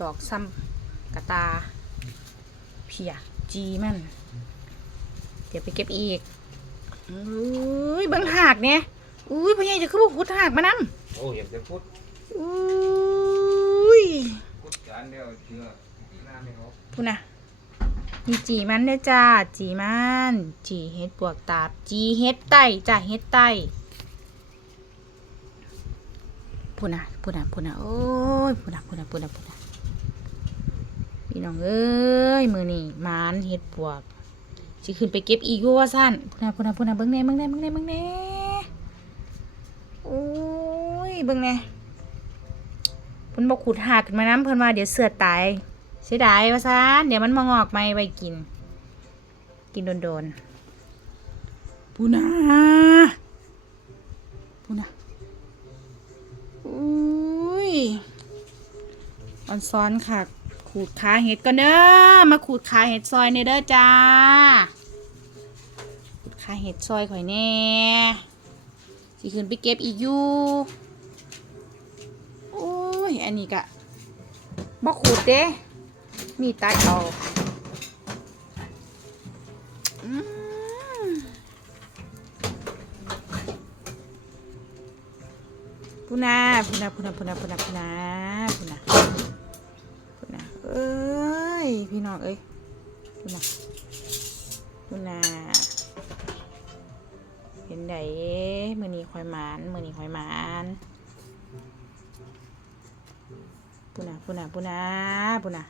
ดอกซ้ำกระตา เพียจีมัน เดี๋ยวไปเก็บอีกอุ้ยเบิ่งหากเนี่ยอุ้ยพ่อใหญ่จะขึ้นขุดหากมานำโอ้เห็นจะพูดอุ้ยพูดจานเดียวเชื่อหน้าไม่ออกพูดนะมีจีมันเด้อจ้า จีมัน จีเฮ็ดปวกตาบ จีเฮ็ดไตจ้าเฮ็ดไตพูดนะพูดนะพูดนะโอ้ยพูดนะพูดนะพูดนะพูดนะ พี่น้องเอ้ยมือนี่มานเฮ็ดปวกสิขึ้นไปเก็บอีกอยู่ว่าสั้นพูดนะพูดนะพูดนะเบิ่งแหน่เบิ่งแหน่เบิ่งแหน่เบิ่งแหน่โอ้ยเบิ่งแหน่เพิ่นบอกขุดหากขึ้นมาน้ำเพิ่นว่าเดี๋ยวเสือตายเสียดายว่าซะเดี๋ยวมันมางอกไม่ไว้กิน กินโดนๆปูนาปูนาอุ้ยออนซ้อนค่ะ ขูดขาเห็ดก่อนเด้อมาขูดขาเห็ดซอยในเด้อจ้าขูดขาเห็ดซอยข่อยแน่สิขึ้นไปเก็บอีกอยู่โอ้ยอันนี้กะบ่ขูดเด้มีตาเอาพุนาพุนาพุนาพุนาพุนาพูนาพุนา องเอ้ยดูนาพูนาเห็นไดมือนี้คอยหมานมือนี้คอยหมานปุนาปุนาปุนาปุนา